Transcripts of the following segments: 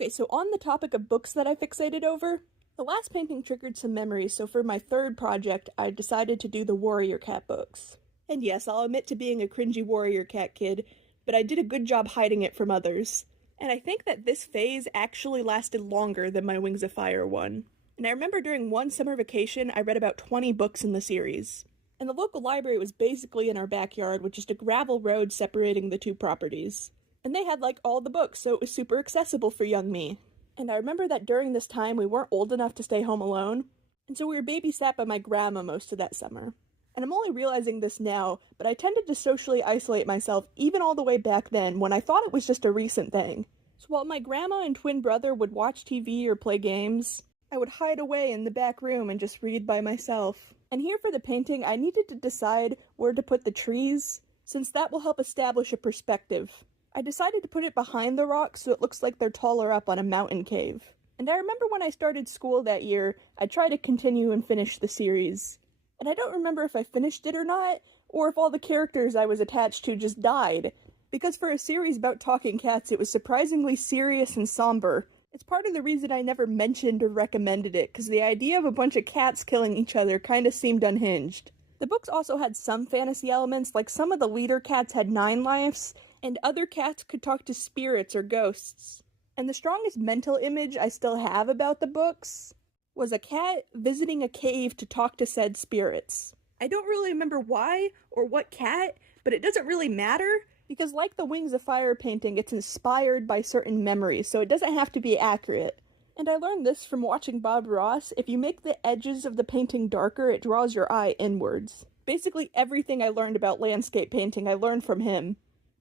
Okay, so on the topic of books that I fixated over, the last painting triggered some memories, so for my third project, I decided to do the Warrior Cat books. And yes, I'll admit to being a cringy Warrior Cat kid, but I did a good job hiding it from others. And I think that this phase actually lasted longer than my Wings of Fire one. And I remember during one summer vacation, I read about 20 books in the series. And the local library was basically in our backyard with just a gravel road separating the two properties. And they had like all the books, so it was super accessible for young me. And I remember that during this time we weren't old enough to stay home alone, and so we were babysat by my grandma most of that summer. And I'm only realizing this now, but I tended to socially isolate myself even all the way back then when I thought it was just a recent thing. So while my grandma and twin brother would watch TV or play games, I would hide away in the back room and just read by myself. And here for the painting, I needed to decide where to put the trees, since that will help establish a perspective. I decided to put it behind the rocks so it looks like they're taller up on a mountain cave. And I remember when I started school that year, I tried to continue and finish the series. And I don't remember if I finished it or not, or if all the characters I was attached to just died. Because for a series about talking cats, it was surprisingly serious and somber. It's part of the reason I never mentioned or recommended it, because the idea of a bunch of cats killing each other kinda seemed unhinged. The books also had some fantasy elements, like some of the leader cats had 9 lives, and other cats could talk to spirits or ghosts. And the strongest mental image I still have about the books was a cat visiting a cave to talk to said spirits. I don't really remember why or what cat, but it doesn't really matter, because like the Wings of Fire painting, it's inspired by certain memories, so it doesn't have to be accurate. And I learned this from watching Bob Ross. If you make the edges of the painting darker, it draws your eye inwards. Basically everything I learned about landscape painting I learned from him.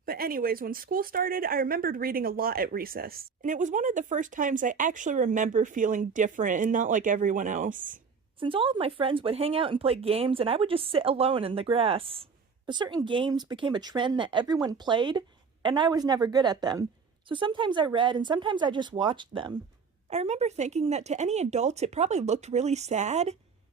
But anyways, when school started, I remembered reading a lot at recess. And it was one of the first times I actually remember feeling different and not like everyone else. Since all of my friends would hang out and play games and I would just sit alone in the grass. But certain games became a trend that everyone played, and I was never good at them. So sometimes I read and sometimes I just watched them. I remember thinking that to any adults it probably looked really sad,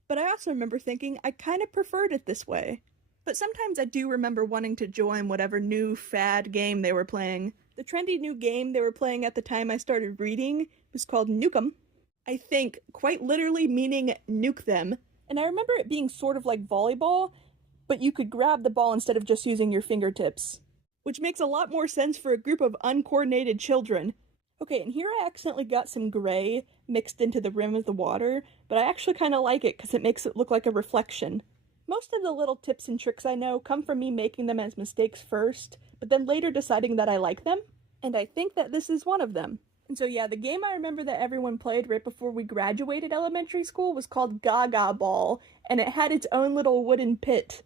but I also remember thinking I kind of preferred it this way. But sometimes I do remember wanting to join whatever new fad game they were playing. The trendy new game they were playing at the time I started reading was called Nuke 'em. I think, quite literally meaning nuke them. And I remember it being sort of like volleyball, but you could grab the ball instead of just using your fingertips. Which makes a lot more sense for a group of uncoordinated children. Okay, and here I accidentally got some gray mixed into the rim of the water, but I actually kind of like it because it makes it look like a reflection. Most of the little tips and tricks I know come from me making them as mistakes first, but then later deciding that I like them, and I think that this is one of them. And so yeah, the game I remember that everyone played right before we graduated elementary school was called Gaga Ball, and it had its own little wooden pit.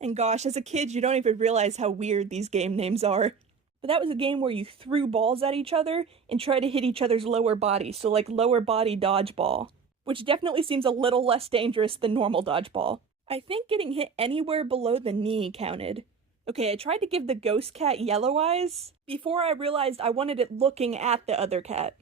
And gosh, as a kid you don't even realize how weird these game names are. But that was a game where you threw balls at each other and tried to hit each other's lower body, so like lower body dodgeball. Which definitely seems a little less dangerous than normal dodgeball. I think getting hit anywhere below the knee counted. Okay, I tried to give the ghost cat yellow eyes before I realized I wanted it looking at the other cat.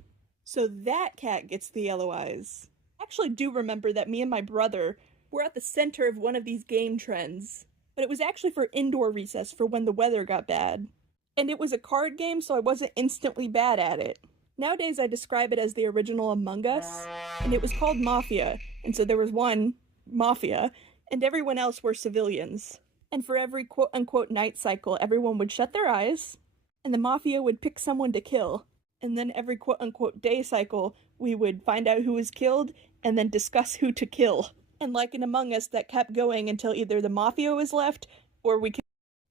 So that cat gets the yellow eyes. I actually do remember that me and my brother were at the center of one of these game trends, but it was actually for indoor recess for when the weather got bad. And it was a card game, so I wasn't instantly bad at it. Nowadays I describe it as the original Among Us, and it was called Mafia, and so there was one Mafia, and everyone else were civilians. And for every quote-unquote night cycle, everyone would shut their eyes, and the Mafia would pick someone to kill. And then every quote-unquote day cycle, we would find out who was killed, and then discuss who to kill. And like in Among Us, that kept going until either the Mafia was left, or we could.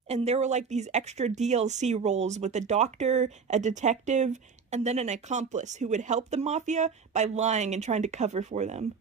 And there were like these extra DLC roles with a doctor, a detective, and then an accomplice who would help the Mafia by lying and trying to cover for them.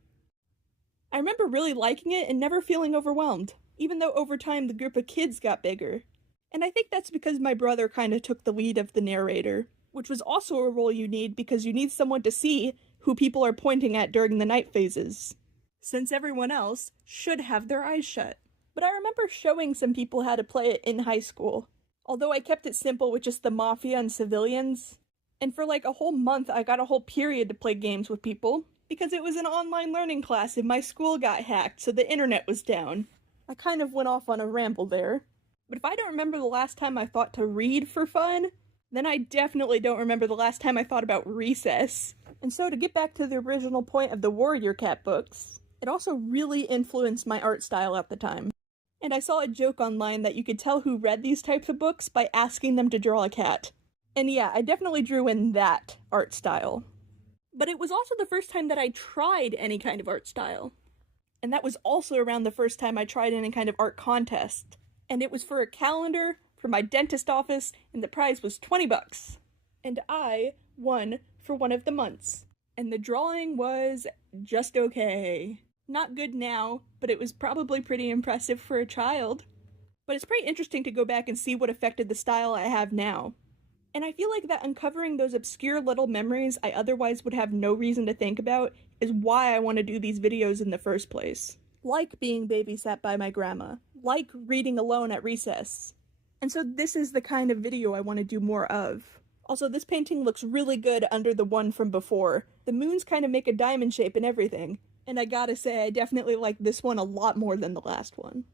I remember really liking it and never feeling overwhelmed, even though over time the group of kids got bigger. And I think that's because my brother kinda took the lead of the narrator, which was also a role you need because you need someone to see who people are pointing at during the night phases, since everyone else should have their eyes shut. But I remember showing some people how to play it in high school, although I kept it simple with just the Mafia and civilians. And for like a whole month I got a whole period to play games with people, because it was an online learning class and my school got hacked, so the internet was down. I kind of went off on a ramble there. But if I don't remember the last time I thought to read for fun, then I definitely don't remember the last time I thought about recess. And so to get back to the original point of the Warrior Cat books, it also really influenced my art style at the time. And I saw a joke online that you could tell who read these types of books by asking them to draw a cat. And yeah, I definitely drew in that art style. But it was also the first time that I tried any kind of art style. And that was also around the first time I tried any kind of art contest. And it was for a calendar for my dentist office, and the prize was 20 bucks. And I won for one of the months. And the drawing was just okay. Not good now, but it was probably pretty impressive for a child. But it's pretty interesting to go back and see what affected the style I have now. And I feel like that uncovering those obscure little memories I otherwise would have no reason to think about is why I want to do these videos in the first place. Like being babysat by my grandma. Like reading alone at recess. And so this is the kind of video I want to do more of. Also, this painting looks really good under the one from before. The moons kind of make a diamond shape and everything. And I gotta say, I definitely like this one a lot more than the last one.